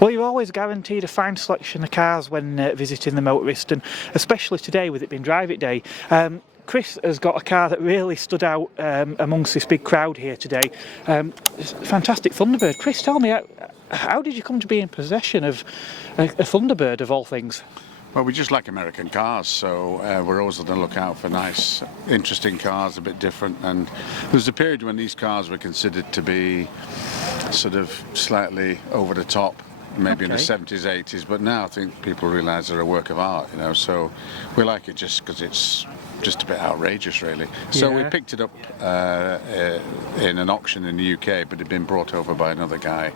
Well, you're always guaranteed a fine selection of cars when visiting the Motorist, and especially today with it being Drive It Day. Chris has got a car that really stood out amongst this big crowd here today. It's a fantastic Thunderbird. Chris, tell me, how did you come to be in possession of a Thunderbird of all things? Well, we just like American cars, so we're always on the lookout for nice, interesting cars, a bit different. And there was a period when these cars were considered to be sort of slightly over the top, maybe in the 70s, 80s, but now I think people realise they're a work of art, you know, so we like it just because it's just a bit outrageous, really. So we picked it up in an auction in the UK, but it had been brought over by another guy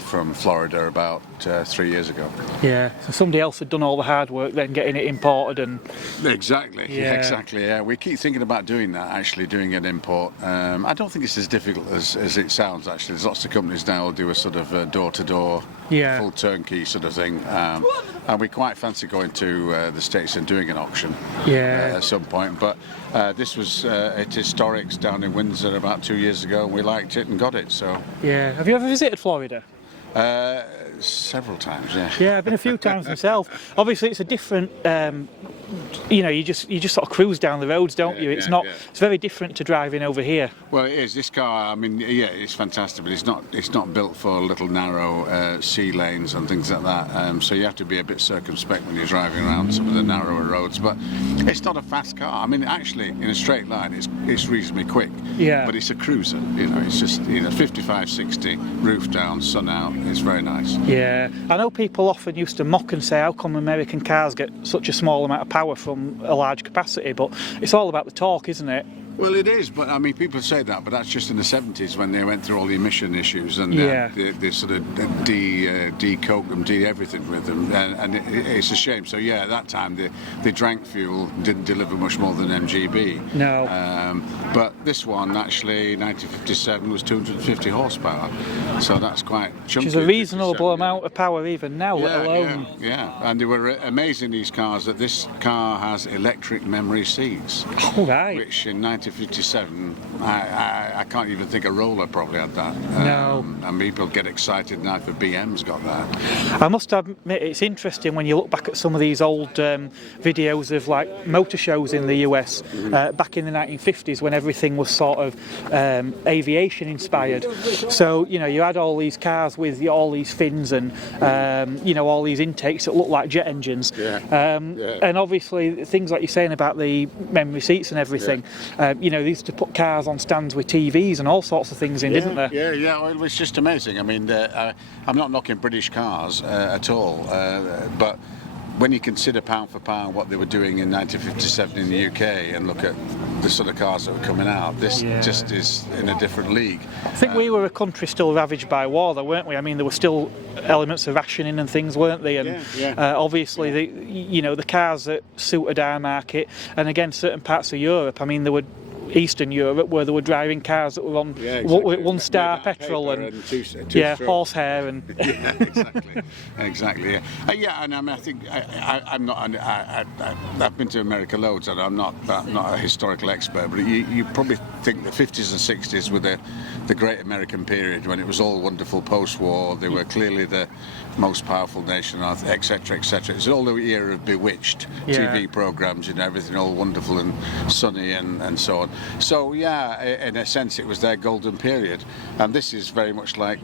from Florida about 3 years ago. Yeah, so somebody else had done all the hard work then getting it imported and... Exactly, yeah. We keep thinking about doing that, actually, doing an import. I don't think it's as difficult as it sounds, actually. There's lots of companies now who do a sort of door-to-door, full turnkey sort of thing. And we quite fancy going to the States and doing an auction at some point. But this was at Historics down in Windsor about 2 years ago, and we liked it and got it. So yeah, have you ever visited Florida? Several times, yeah. Yeah, I've been a few times myself. Obviously, it's a different. You know, you just sort of cruise down the roads, don't you? It's It's very different to driving over here. Well, it is. This car, I mean, yeah, it's fantastic, but it's not built for little narrow sea lanes and things like that. So you have to be a bit circumspect when you're driving around some of the narrower roads. But it's not a fast car. I mean, actually, in a straight line, it's reasonably quick. Yeah. But it's a cruiser. You know, it's just 55, 60, roof down, sun out. It's very nice. Yeah, I know people often used to mock and say, how come American cars get such a small amount of power from a large capacity, but it's all about the torque, isn't it? Well, it is, but I mean, people say that, but that's just in the 70s when they went through all the emission issues and they sort of de-coke them, de-everything with them, and it's a shame. So yeah, at that time they drank fuel, didn't deliver much more than MGB. No. But this one actually, 1957, was 250 horsepower, so that's quite chunky. Which is a reasonable amount of power even now, let alone. Yeah, and they were amazing, these cars, that this car has electric memory seats. Oh, right. Which in 1957, I can't even think a roller probably had that. No. And people get excited now for BM's got that. I must admit, it's interesting when you look back at some of these old videos of like motor shows in the US back in the 1950s when everything was sort of aviation inspired. So, you know, you had all these cars with all these fins and, you know, all these intakes that look like jet engines. And obviously things like you're saying about the memory seats and everything, you know, they used to put cars on stands with TVs and all sorts of things in, didn't they? Yeah, well, it was just amazing. I mean, I'm not knocking British cars at all, but when you consider pound for pound what they were doing in 1957 in the UK and look at the sort of cars that were coming out, this just is in a different league. I think we were a country still ravaged by war, though, weren't we? I mean, there were still elements of rationing and things, weren't they? And obviously, you know, the cars that suited our market, and again, certain parts of Europe, I mean, there were Eastern Europe where they were driving cars that were on 1 star petrol and horsehair and exactly. And I mean, I think I'm not. I've been to America loads, and I'm not a historical expert, but you probably think the 50s and 60s were the great American period when it was all wonderful post-war. They were clearly the most powerful nation, etc., etc. It's all the era of Bewitched TV programs, you know, everything all wonderful and sunny and so on. So yeah, in a sense, it was their golden period, and this is very much like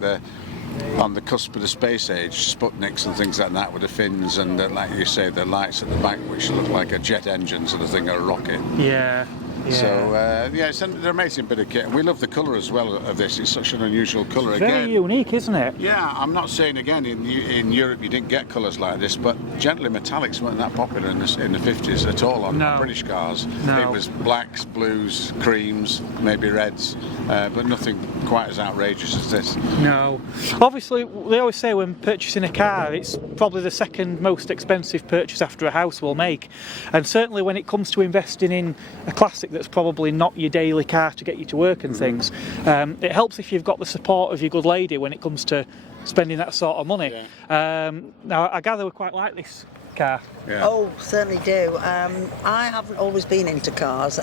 on the cusp of the space age, Sputniks and things like that with the fins and like you say, the lights at the back which look like a jet engine sort of thing, or a rocket. Yeah. So it's an amazing bit of kit. We love the colour as well of this. It's such an unusual colour. Very unique, isn't it? Yeah, I'm not saying again in Europe you didn't get colours like this, but generally metallics weren't that popular in the 50s at all on British cars. It was blacks, blues, creams, maybe reds, but nothing quite as outrageous as this. No. Obviously, they always say when purchasing a car, it's probably the second most expensive purchase after a house we'll make, and certainly when it comes to investing in a classic that's probably not your daily car to get you to work and things, it helps if you've got the support of your good lady when it comes to spending that sort of money. Now I gather we quite like this car? Yeah. Oh, certainly do. I haven't always been into cars.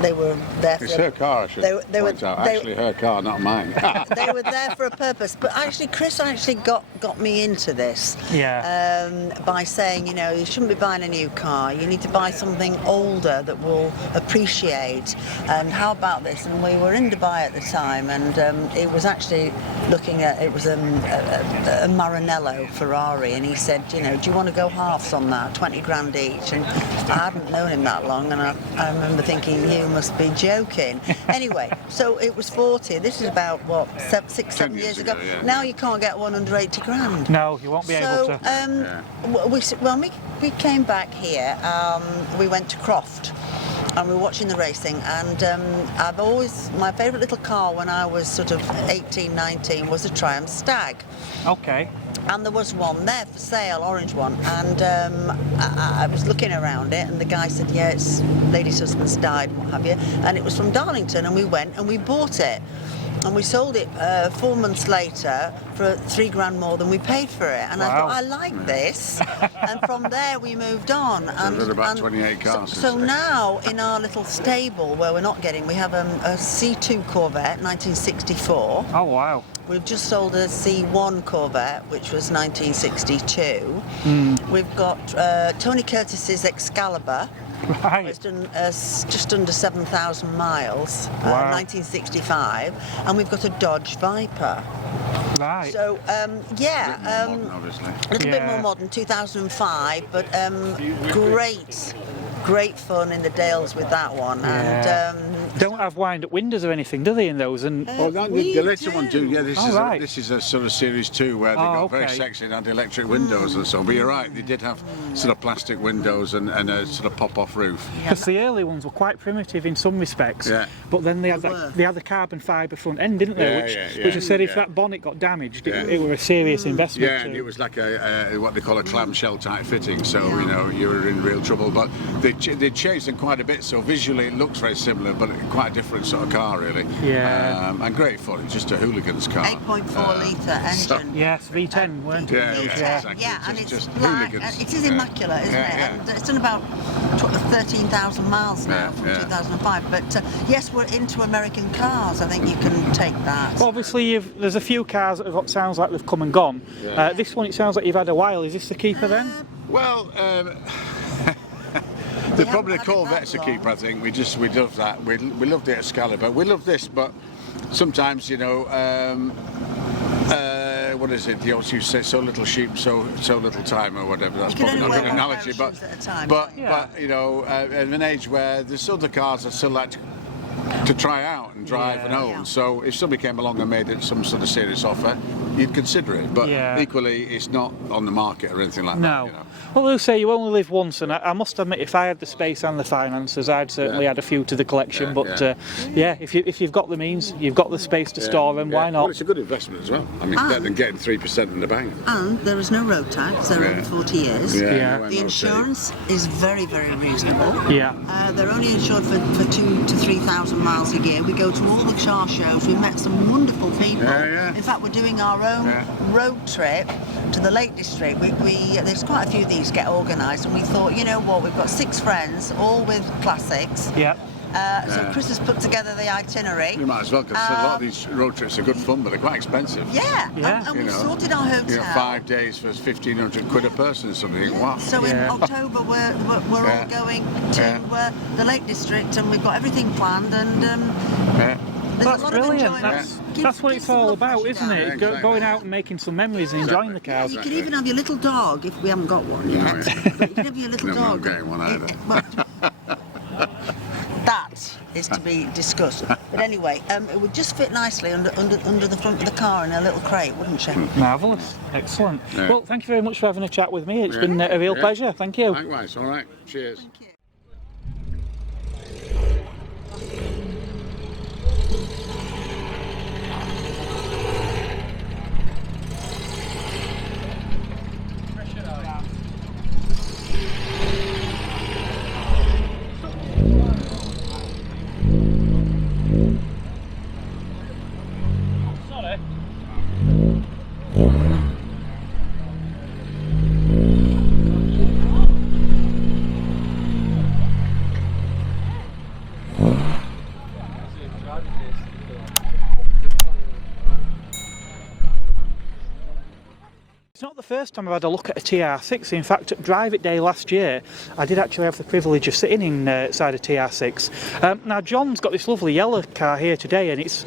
They were there for It's her car, I should point out. Actually, her car, not mine. they were there for a purpose. But actually, Chris got me into this. By saying, you know, you shouldn't be buying a new car. You need to buy something older that will appreciate. And how about this? And we were in Dubai at the time, and it was actually looking at, it was a Maranello Ferrari, and he said, you know, do you want to go halves on that? 20 grand each, and I hadn't known him that long, and I remember thinking, you must be joking. Anyway, so it was 40. This is about what, 6-7 years ago. Yeah. Now you can't get one under 80 grand. No, you won't be able to. When we came back here, we went to Croft. And we were watching the racing, and my favourite little car when I was sort of 18, 19 was a Triumph Stag. Okay. And there was one there for sale, orange one, and I was looking around it, and the guy said, yeah, it's lady's husband's died, what have you, and it was from Darlington, and we went and we bought it. And we sold it 4 months later for 3 grand more than we paid for it. And I thought, I like this. And from there we moved on. And there's about 28 cars. So now in our little stable where we're not getting, we have a C2 Corvette, 1964. Oh, wow. We've just sold a C1 Corvette, which was 1962. We've got Tony Curtis's Excalibur. Right. It's done just under 7,000 miles, Wow. 1965, and we've got a Dodge Viper. Right. So, Modern, obviously. a little bit more modern, 2005, but great fun in the Dales with that one. Yeah. And don't have wind-up windows or anything, do they, in those? And we the later one do. Yeah, right. this is a sort of Series 2 where they got very sexy and had electric windows and so on. But you're right, they did have sort of plastic windows and a sort of pop-off roof. because the early ones were quite primitive in some respects, Yeah. but then they had the carbon fibre front end, didn't they? Which I said, if that bonnet got damaged, it were a serious investment. Yeah, and it was like a what they call a clamshell type fitting, so you know you were in real trouble. But they changed them quite a bit, so visually it looks very similar, but quite a different sort of car, really. Yeah. And great fun. It's just a hooligan's car. 8.4 litre engine. Yes, V10, weren't it? Yeah, V10, exactly. yeah, and it's just black. hooligans. It is immaculate, isn't it? And it's done about 13,000 miles now from 2005. But yes, we're into American cars. I think you can take that. Well, obviously, there's a few cars that sounds like they've come and gone. This one, it sounds like you've had a while. Is this the keeper then? Well, they're probably the Corvette's a keeper, I think. We love that. We loved the Excalibur. We love this, but sometimes, you know, what is it? You say, so little sheep, so little time, or whatever. That's probably not a good analogy, but you know, at an age where there's other cars that still like to try out and drive and own. So if somebody came along and made it some sort of serious offer, you'd consider it. But equally, it's not on the market or anything like that. You know? Well, they'll say you only live once, and I must admit, if I had the space and the finances, I'd certainly add a few to the collection. If you've got the means, you've got the space to store them, why not? Well, it's a good investment as well. I mean, better than getting 3% in the bank. And there is no road tax. They're over 40 years. The insurance is very, very reasonable. They're only insured for 2,000 to 3,000 miles a year. We go to all the car shows. We've met some wonderful people. In fact, we're doing our own road trip to the Lake District. There's quite a few of these get organised, and we thought, you know what, we've got 6 friends, all with classics. So Chris has put together the itinerary. You might as well, because a lot of these road trips are good fun, but they're quite expensive. And we've sorted our hotel. You know, 5 days for 1,500 quid a person or something. Wow. So in October we're all going to the Lake District, and we've got everything planned, and That's brilliant. That's what it's all about, isn't it? Exactly. Going out and making some memories and enjoying the cars. You can even have your little dog, if we haven't got one yet. But you can have your little dog. I'm not getting one either. That is to be discussed. But anyway, it would just fit nicely under the front of the car in a little crate, wouldn't you? Marvellous. Excellent. Well, thank you very much for having a chat with me. It's been a real pleasure. Thank you. Likewise. All right. Cheers. Thank you. It's not the first time I've had a look at a TR6. In fact, at Drive It Day last year, I did actually have the privilege of sitting inside a TR6. Now, John's got this lovely yellow car here today, and it's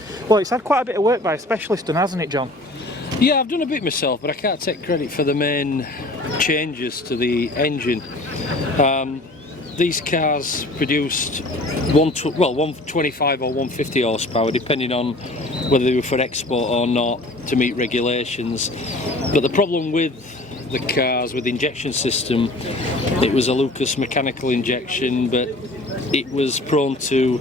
had quite a bit of work by a specialist done, hasn't it, John? Yeah, I've done a bit myself, but I can't take credit for the main changes to the engine. These cars produced 125 or 150 horsepower, depending on whether they were for export or not, to meet regulations. But the problem with the cars, with the injection system, it was a Lucas mechanical injection, but it was prone to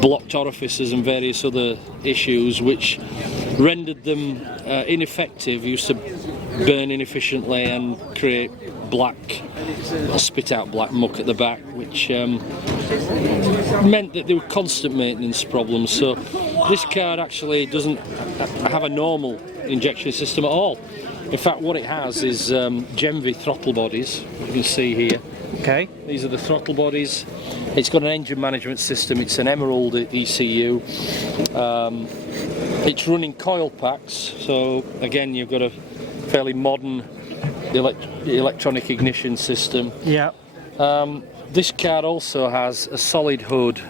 blocked orifices and various other issues, which rendered them ineffective. Used to burn inefficiently and create spit out black muck at the back, which meant that there were constant maintenance problems. So this car actually doesn't have a normal injection system at all. In fact, what it has is Genvi throttle bodies, you can see here. Okay. These are the throttle bodies. It's got an engine management system. It's an Emerald ECU. It's running coil packs, so again you've got a fairly modern electronic ignition system. Yeah. This car also has a solid hood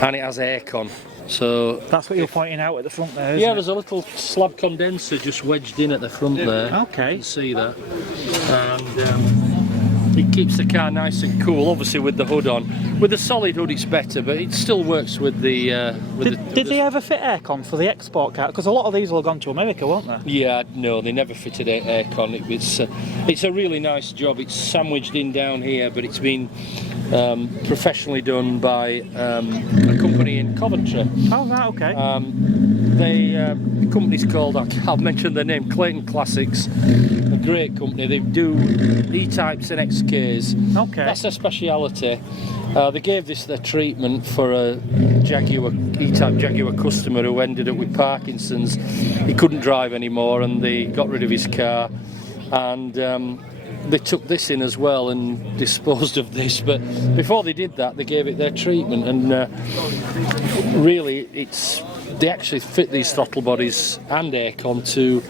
and it has aircon. So that's what you're pointing out at the front there, isn't yeah, it? there's a little slab condenser just wedged in at the front there. Okay. You can see that. And it keeps the car nice and cool, obviously with the hood on. With the solid hood it's better, but it still works with the... Did they ever fit aircon for the export car? Because a lot of these will have gone to America, won't they? Yeah, no, they never fitted aircon. It's a really nice job. It's sandwiched in down here, but it's been professionally done by a company in Coventry. Oh, right, okay. The company's called, I'll mention their name, Clayton Classics. A great company. They do E-types and XKs. Okay. That's their speciality. They gave this their treatment for a Jaguar E-type Jaguar customer who ended up with Parkinson's. He couldn't drive anymore, and they got rid of his car. And they took this in as well and disposed of this, but before they did that they gave it their treatment, and really they actually fit these throttle bodies and aircon to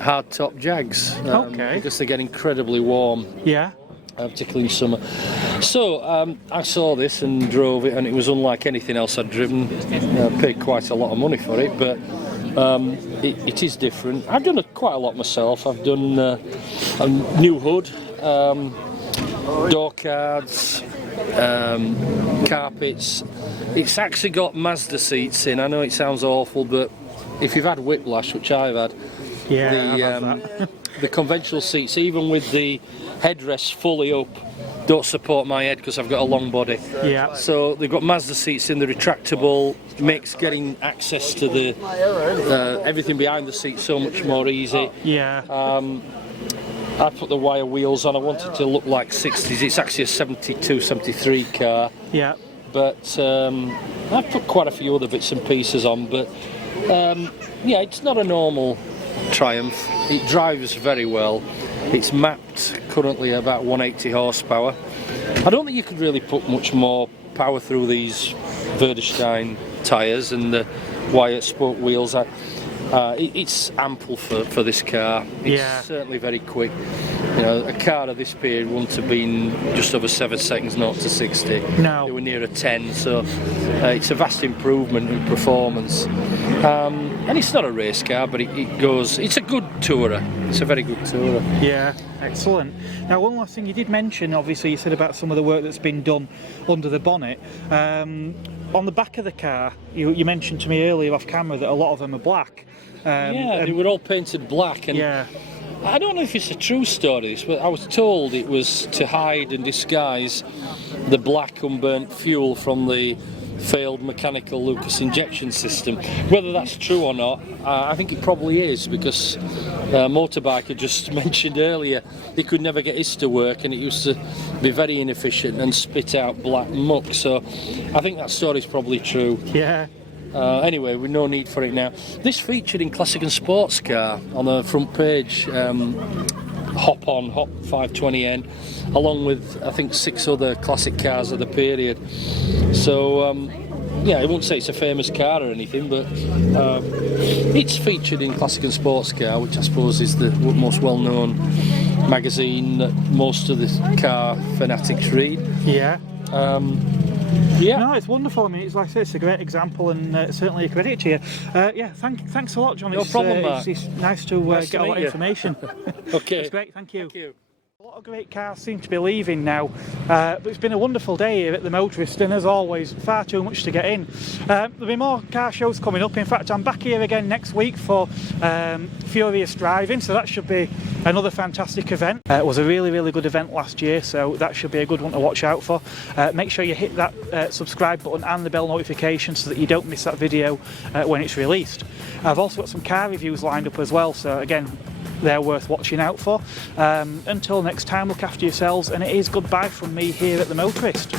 hard-top Jags, because they get incredibly warm. Yeah. Particularly in summer. So I saw this and drove it, and it was unlike anything else I'd driven. Paid quite a lot of money for it, but it is different. I've done quite a lot myself. I've done a new hood, door cards, carpets. It's actually got Mazda seats in. I know it sounds awful, but if you've had whiplash, which I've had, the conventional seats, even with the headrests fully up, don't support my head because I've got a long body. Yeah. So they've got Mazda seats in, the retractable, makes getting access to the everything behind the seat so much more easy. Yeah. I put the wire wheels on. I wanted to look like 60s. It's actually a 72, 73 car. Yeah. But I've put quite a few other bits and pieces on. But yeah, it's not a normal Triumph. It drives very well. It's mapped currently about 180 horsepower. I don't think you could really put much more power through these Vredestein tyres and the wire spoke wheels. It's ample for this car. It's certainly very quick. You know, a car of this period wouldn't have been just over 7 seconds 0 to 60. No. They were near a 10, so it's a vast improvement in performance. And it's not a race car, but it's a good tourer. It's a very good tourer. Yeah, excellent. Now, one last thing you did mention, obviously, you said about some of the work that's been done under the bonnet. On the back of the car, you mentioned to me earlier off camera that a lot of them are black. They were all painted black, and I don't know if it's a true story, but I was told it was to hide and disguise the black unburnt fuel from the failed mechanical Lucas injection system. Whether that's true or not, I think it probably is, because Motorbiker just mentioned earlier he could never get his to work, and it used to be very inefficient and spit out black muck. So I think that story's probably true. Yeah. Anyway, with no need for it now. This featured in Classic and Sports Car on the front page, Hop 520N, along with I think 6 other classic cars of the period. So yeah, I won't say it's a famous car or anything, but it's featured in Classic and Sports Car, which I suppose is the most well-known magazine that most of the car fanatics read. Yeah. Yeah. No, it's wonderful. I mean, it's like I say, it's a great example, and certainly a credit to you. Yeah, thanks a lot, John. No problem, Mark. It's nice to get a lot of information. Okay. That's great. Thank you. Thank you. A lot of great cars seem to be leaving now, but it's been a wonderful day here at the Motorist, and as always, far too much to get in. There'll be more car shows coming up. In fact, I'm back here again next week for Furious Driving, so that should be another fantastic event. It was a really good event last year, so that should be a good one to watch out for. Make sure you hit that subscribe button and the bell notification so that you don't miss that video when it's released. I've also got some car reviews lined up as well, so again, they're worth watching out for. Until next time, look after yourselves, and it is goodbye from me here at the Motorist.